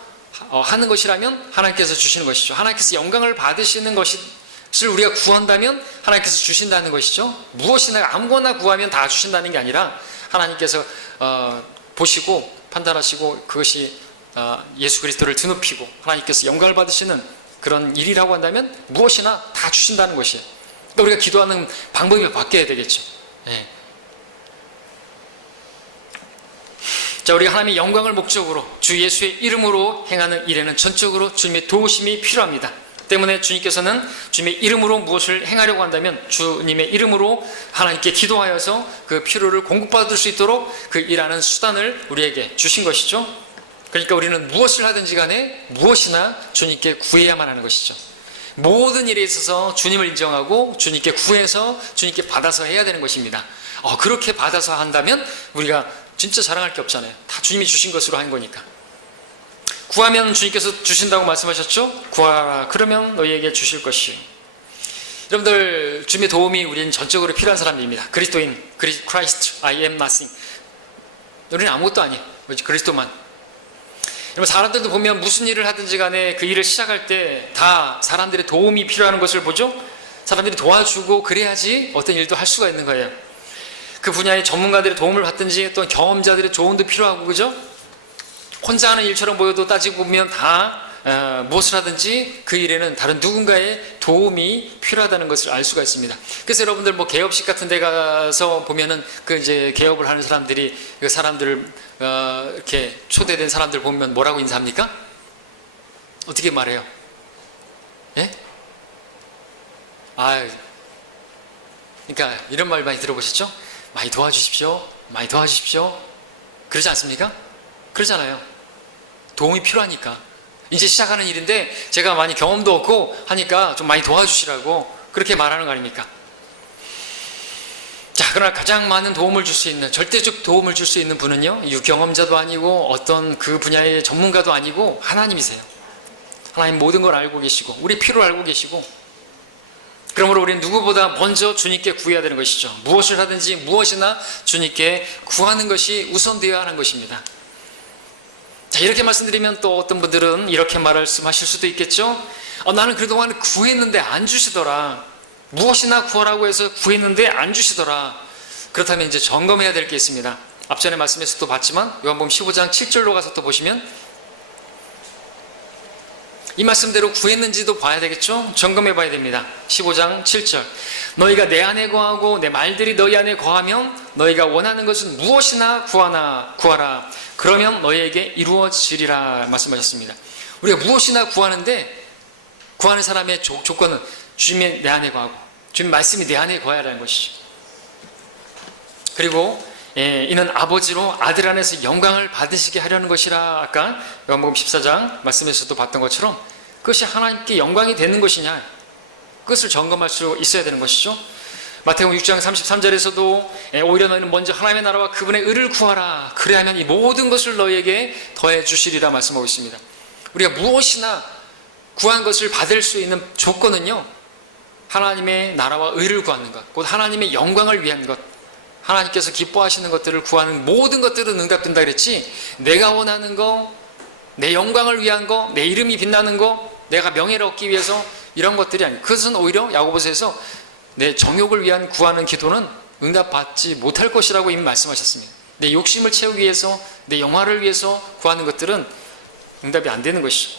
하는 것이라면 하나님께서 주시는 것이죠. 하나님께서 영광을 받으시는 것을 우리가 구한다면 하나님께서 주신다는 것이죠. 무엇이나 아무거나 구하면 다 주신다는 게 아니라 하나님께서 보시고 판단하시고 그것이 예수 그리스도를 드높이고 하나님께서 영광을 받으시는 그런 일이라고 한다면 무엇이나 다 주신다는 것이에요. 그러니까 우리가 기도하는 방법이 바뀌어야 되겠죠. 자, 우리가 하나님의 영광을 목적으로 주 예수의 이름으로 행하는 일에는 전적으로 주님의 도우심이 필요합니다. 때문에 주님께서는 주님의 이름으로 무엇을 행하려고 한다면 주님의 이름으로 하나님께 기도하여서 그 필요를 공급받을 수 있도록 그 일하는 수단을 우리에게 주신 것이죠. 그러니까 우리는 무엇을 하든지 간에 무엇이나 주님께 구해야만 하는 것이죠. 모든 일에 있어서 주님을 인정하고 주님께 구해서 주님께 받아서 해야 되는 것입니다. 그렇게 받아서 한다면 우리가 진짜 자랑할 게 없잖아요. 다 주님이 주신 것으로 한 거니까. 구하면 주님께서 주신다고 말씀하셨죠? 구하라 그러면 너희에게 주실 것이요. 여러분들, 주님의 도움이 우리는 전적으로 필요한 사람입니다. 그리스도인, Christ, I am nothing. 우리는 아무것도 아니에요. 그리스도만. 여러분, 사람들도 보면 무슨 일을 하든지 간에 그 일을 시작할 때 다 사람들의 도움이 필요한 것을 보죠? 사람들이 도와주고 그래야지 어떤 일도 할 수가 있는 거예요. 그 분야의 전문가들의 도움을 받든지 또 경험자들의 조언도 필요하고, 그죠? 혼자 하는 일처럼 보여도 따지고 보면 다 무엇을 하든지 그 일에는 다른 누군가의 도움이 필요하다는 것을 알 수가 있습니다. 그래서 여러분들 뭐 개업식 같은 데 가서 보면은 그 이제 개업을 하는 사람들이 그 사람들을 이렇게 초대된 사람들 보면 뭐라고 인사합니까? 어떻게 말해요? 예? 그러니까 이런 말 많이 들어보셨죠? 많이 도와주십시오. 많이 도와주십시오. 그러지 않습니까? 그러잖아요. 도움이 필요하니까. 이제 시작하는 일인데 제가 많이 경험도 없고 하니까 좀 많이 도와주시라고 그렇게 말하는 거 아닙니까? 자, 그러나 가장 많은 도움을 줄 수 있는, 절대적 도움을 줄 수 있는 분은요, 유경험자도 아니고 어떤 그 분야의 전문가도 아니고 하나님이세요. 하나님 모든 걸 알고 계시고 우리 필요를 알고 계시고, 그러므로 우리는 누구보다 먼저 주님께 구해야 되는 것이죠. 무엇을 하든지 무엇이나 주님께 구하는 것이 우선되어야 하는 것입니다. 자, 이렇게 말씀드리면 또 어떤 분들은 이렇게 말씀하실 수도 있겠죠. 나는 그동안 구했는데 안 주시더라. 무엇이나 구하라고 해서 구했는데 안 주시더라. 그렇다면 이제 점검해야 될 게 있습니다. 앞전에 말씀에서도 봤지만 요한복음 15장 7절로 가서 또 보시면 이 말씀대로 구했는지도 봐야 되겠죠. 점검해 봐야 됩니다. 15장 7절, 너희가 내 안에 거하고 내 말들이 너희 안에 거하면 너희가 원하는 것은 무엇이나 구하라. 그러면 너희에게 이루어지리라 말씀하셨습니다. 우리가 무엇이나 구하는데 구하는 사람의 조건은 주님의 내 안에 거하고 주님 말씀이 내 안에 거해야 하는 것이죠. 그리고 이는 아버지로 아들 안에서 영광을 받으시게 하려는 것이라. 아까 요한복음 14장 말씀에서도 봤던 것처럼 그것이 하나님께 영광이 되는 것이냐, 그것을 점검할 수 있어야 되는 것이죠. 마태복음 6장 33절에서도 오히려 너희는 먼저 하나님의 나라와 그분의 의를 구하라. 그래야면 이 모든 것을 너희에게 더해 주시리라 말씀하고 있습니다. 우리가 무엇이나 구한 것을 받을 수 있는 조건은요, 하나님의 나라와 의를 구하는 것, 곧 하나님의 영광을 위한 것, 하나님께서 기뻐하시는 것들을 구하는 모든 것들은 응답된다 그랬지, 내가 원하는 거, 내 영광을 위한 거, 내 이름이 빛나는 거, 내가 명예를 얻기 위해서 이런 것들이 아니에요. 그것은 오히려 야고보서에서 내 정욕을 위한 구하는 기도는 응답받지 못할 것이라고 이미 말씀하셨습니다. 내 욕심을 채우기 위해서, 내 영화를 위해서 구하는 것들은 응답이 안 되는 것이죠.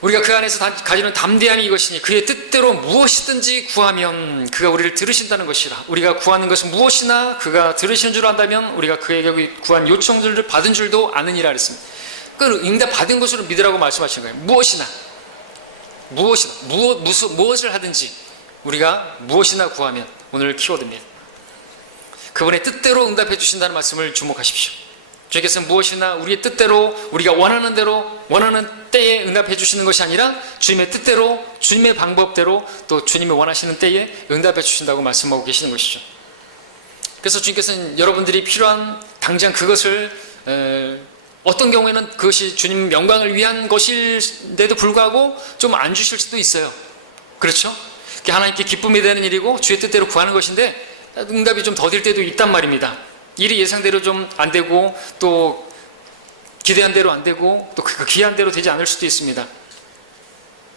우리가 그 안에서 가지는 담대함이 이것이니 그의 뜻대로 무엇이든지 구하면 그가 우리를 들으신다는 것이라. 우리가 구하는 것은 무엇이나 그가 들으시는 줄 안다면 우리가 그에게 구한 요청들을 받은 줄도 아느니라 그랬습니다. 그 응답 받은 것으로 믿으라고 말씀하신 거예요. 무엇이나 무엇을 하든지 우리가 무엇이나 구하면, 오늘 키워드입니다. 그분의 뜻대로 응답해 주신다는 말씀을 주목하십시오. 주님께서는 무엇이나 우리의 뜻대로, 우리가 원하는 대로 원하는 때에 응답해 주시는 것이 아니라 주님의 뜻대로, 주님의 방법대로, 또 주님이 원하시는 때에 응답해 주신다고 말씀하고 계시는 것이죠. 그래서 주님께서는 여러분들이 필요한 당장 그것을 어떤 경우에는 그것이 주님 영광을 위한 것인데도 불구하고 좀 안 주실 수도 있어요. 그렇죠? 그게 하나님께 기쁨이 되는 일이고 주의 뜻대로 구하는 것인데 응답이 좀 더딜 때도 있단 말입니다. 일이 예상대로 좀 안 되고 또 기대한 대로 안 되고 또 그 기한 대로 되지 않을 수도 있습니다.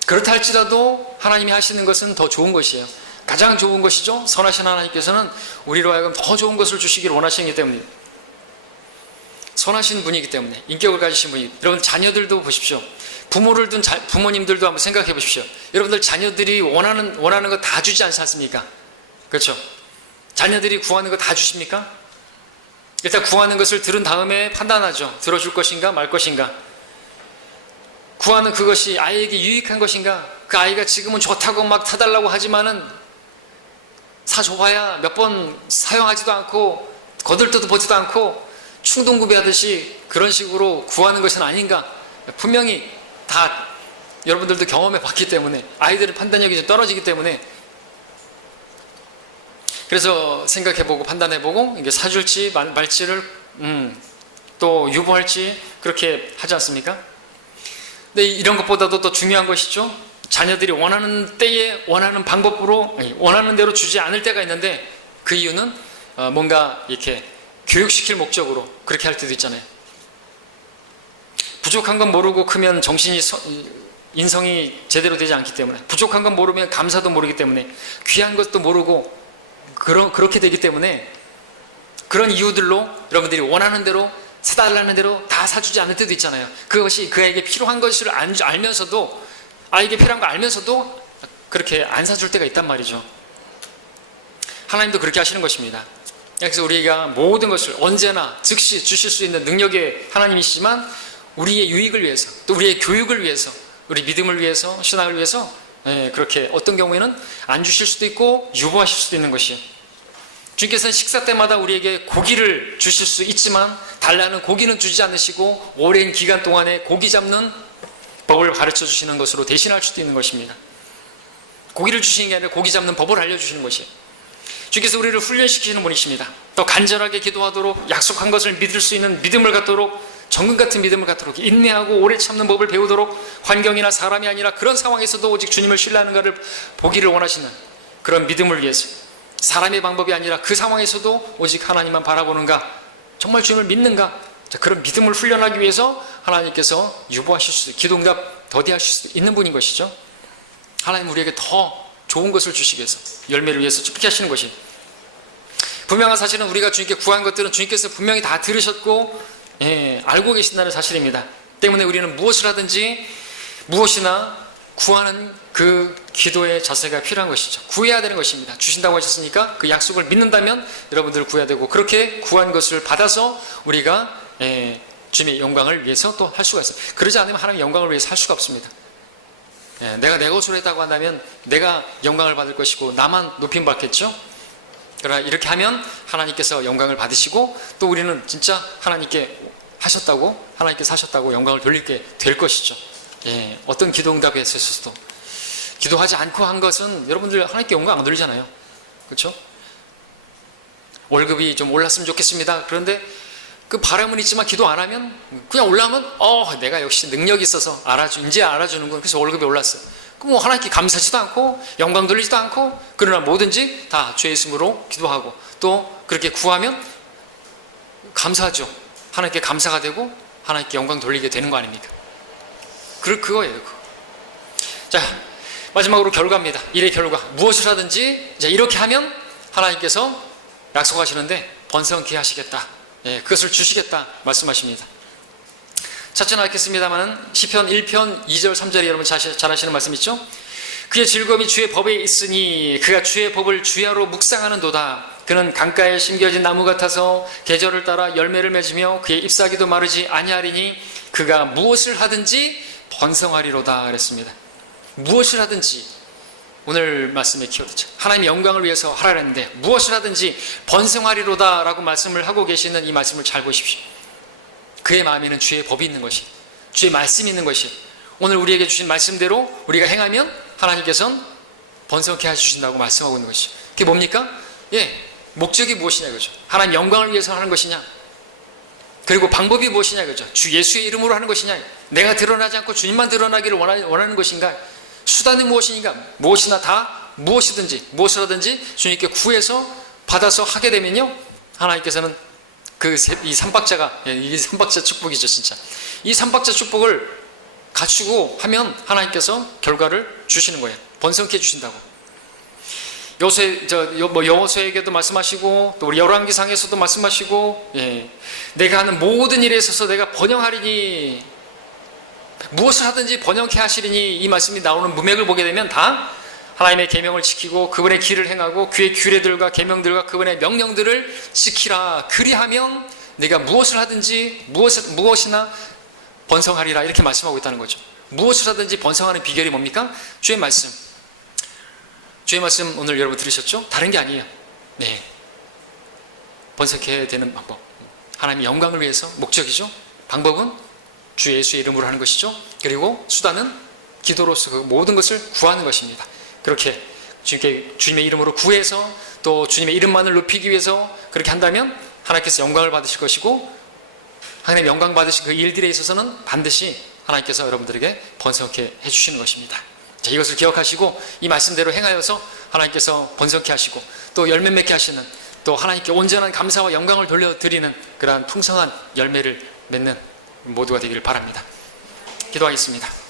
그렇다 할지라도 하나님이 하시는 것은 더 좋은 것이에요. 가장 좋은 것이죠. 선하신 하나님께서는 우리로 하여금 더 좋은 것을 주시기를 원하시기 때문에, 선하신 분이기 때문에, 인격을 가지신 분이기 때문에. 여러분, 자녀들도 보십시오. 부모를 둔 부모님들도 한번 생각해 보십시오. 여러분들 자녀들이 원하는 거 다 주지 않습니까? 그렇죠? 자녀들이 구하는 거 다 주십니까? 일단 구하는 것을 들은 다음에 판단하죠. 들어줄 것인가 말 것인가. 구하는 그것이 아이에게 유익한 것인가. 그 아이가 지금은 좋다고 막 타달라고 하지만은 사줘봐야 몇 번 사용하지도 않고 거들떠도 보지도 않고 충동구매하듯이 그런 식으로 구하는 것은 아닌가. 분명히 다 여러분들도 경험해 봤기 때문에 아이들의 판단력이 좀 떨어지기 때문에 그래서 생각해보고 판단해보고 이게 사줄지 말지를 또 유보할지 그렇게 하지 않습니까? 근데 이런 것보다도 더 중요한 것이죠. 자녀들이 원하는 때에 원하는 방법으로 원하는 대로 주지 않을 때가 있는데 그 이유는 뭔가 이렇게 교육시킬 목적으로 그렇게 할 때도 있잖아요. 부족한 건 모르고 크면 인성이 제대로 되지 않기 때문에, 부족한 건 모르면 감사도 모르기 때문에, 귀한 것도 모르고 그렇게 되기 때문에 그런 이유들로 여러분들이 원하는 대로 사달라는 대로 다 사주지 않을 때도 있잖아요. 그것이 그에게 필요한 것을 알면서도, 아이에게 필요한 거 알면서도 그렇게 안 사줄 때가 있단 말이죠. 하나님도 그렇게 하시는 것입니다. 그래서 우리가 모든 것을 언제나 즉시 주실 수 있는 능력의 하나님이시지만 우리의 유익을 위해서, 또 우리의 교육을 위해서, 우리 믿음을 위해서, 신앙을 위해서 그렇게 어떤 경우에는 안 주실 수도 있고 유보하실 수도 있는 것이에요. 주님께서는 식사 때마다 우리에게 고기를 주실 수 있지만 달라는 고기는 주지 않으시고 오랜 기간 동안에 고기 잡는 법을 가르쳐 주시는 것으로 대신할 수도 있는 것입니다. 고기를 주시는 게 아니라 고기 잡는 법을 알려주시는 것이에요. 주께서 우리를 훈련시키시는 분이십니다. 또 간절하게 기도하도록, 약속한 것을 믿을 수 있는 믿음을 갖도록, 정금 같은 믿음을 갖도록, 인내하고 오래 참는 법을 배우도록, 환경이나 사람이 아니라 그런 상황에서도 오직 주님을 신뢰하는 것을 보기를 원하시는 그런 믿음을 위해서, 사람의 방법이 아니라 그 상황에서도 오직 하나님만 바라보는가, 정말 주님을 믿는가, 그런 믿음을 훈련하기 위해서 하나님께서 유보하실 수도, 기도응답 더디하실 수도 있는 분인 것이죠. 하나님 우리에게 더 좋은 것을 주시기 위해서, 열매를 위해서 그렇게 하시는 것이 분명한 사실은, 우리가 주님께 구한 것들은 주님께서 분명히 다 들으셨고 알고 계신다는 사실입니다. 때문에 우리는 무엇을 하든지 무엇이나 구하는 그 기도의 자세가 필요한 것이죠. 구해야 되는 것입니다. 주신다고 하셨으니까 그 약속을 믿는다면 여러분들 구해야 되고, 그렇게 구한 것을 받아서 우리가 주님의 영광을 위해서 또 할 수가 있어요. 그러지 않으면 하나님의 영광을 위해서 할 수가 없습니다. 내가 내 것으로 했다고 한다면 내가 영광을 받을 것이고 나만 높임 받겠죠. 그러나 이렇게 하면 하나님께서 영광을 받으시고, 또 우리는 진짜 하나님께 하나님께서 하셨다고 영광을 돌리게 될 것이죠. 어떤 기도응답에 있어서도 기도하지 않고 한 것은 여러분들 하나님께 영광 안 돌리잖아요. 그렇죠? 월급이 좀 올랐으면 좋겠습니다. 그런데 그 바람은 있지만 기도 안 하면, 그냥 올라오면 내가 역시 능력이 있어서 이제 알아주는군. 그래서 월급이 올랐어요. 그럼 하나님께 감사하지도 않고 영광 돌리지도 않고, 그러나 뭐든지 다 주의 이름으로 기도하고 또 그렇게 구하면 감사하죠. 하나님께 감사가 되고 하나님께 영광 돌리게 되는 거 아닙니까? 그거예요. 자, 마지막으로 결과입니다. 일의 결과. 무엇을 하든지 이렇게 하면 하나님께서 약속하시는데 번성케 하시겠다. 그것을 주시겠다 말씀하십니다. 찾지 않겠습니다만 시편 1편 2절 3절에 여러분 잘 아시는 말씀 있죠? 그의 즐거움이 주의 법에 있으니 그가 주의 법을 주야로 묵상하는도다. 그는 강가에 심겨진 나무 같아서 계절을 따라 열매를 맺으며 그의 잎사귀도 마르지 아니하리니 그가 무엇을 하든지 번성하리로다 그랬습니다. 무엇을 하든지, 오늘 말씀의 키워드죠. 하나님의 영광을 위해서 하라 했는데 무엇을 하든지 번성하리로다 라고 말씀을 하고 계시는 이 말씀을 잘 보십시오. 그의 마음에는 주의 법이 있는 것이, 주의 말씀이 있는 것이, 오늘 우리에게 주신 말씀대로 우리가 행하면 하나님께서는 번성케 해주신다고 말씀하고 있는 것이죠. 그게 뭡니까? 목적이 무엇이냐 이거죠. 하나님 영광을 위해서 하는 것이냐, 그리고 방법이 무엇이냐 이거죠. 주 예수의 이름으로 하는 것이냐, 내가 드러나지 않고 주님만 드러나기를 원하는 것인가, 수단이 무엇이니까, 무엇이나 다 무엇이든지 무엇을 하든지 주님께 구해서 받아서 하게 되면요, 하나님께서는 이 삼박자 축복이죠. 진짜 이 삼박자 축복을 갖추고 하면 하나님께서 결과를 주시는 거예요. 번성케 해주신다고. 여호수아에게도 말씀하시고 또 우리 열왕기상에서도 말씀하시고, 내가 하는 모든 일에 있어서 내가 번영하리니, 무엇을 하든지 번영케 하시리니, 이 말씀이 나오는 문맥을 보게 되면 다 하나님의 계명을 지키고 그분의 길을 행하고 그의 규례들과 계명들과 그분의 명령들을 지키라. 그리하면 내가 무엇을 하든지 무엇이나 번성하리라, 이렇게 말씀하고 있다는 거죠. 무엇을 하든지 번성하는 비결이 뭡니까? 주의 말씀. 주의 말씀 오늘 여러분 들으셨죠? 다른 게 아니에요. 번성케 되는 방법, 하나님의 영광을 위해서 목적이죠. 방법은 주 예수의 이름으로 하는 것이죠. 그리고 수단은 기도로서 그 모든 것을 구하는 것입니다. 그렇게 주님의 이름으로 구해서 또 주님의 이름만을 높이기 위해서 그렇게 한다면 하나님께서 영광을 받으실 것이고, 하나님 영광 받으신 그 일들에 있어서는 반드시 하나님께서 여러분들에게 번성케 해주시는 것입니다. 자, 이것을 기억하시고 이 말씀대로 행하여서 하나님께서 번성케 하시고 또 열매 맺게 하시는, 또 하나님께 온전한 감사와 영광을 돌려드리는 그러한 풍성한 열매를 맺는 모두가 되기를 바랍니다. 기도하겠습니다.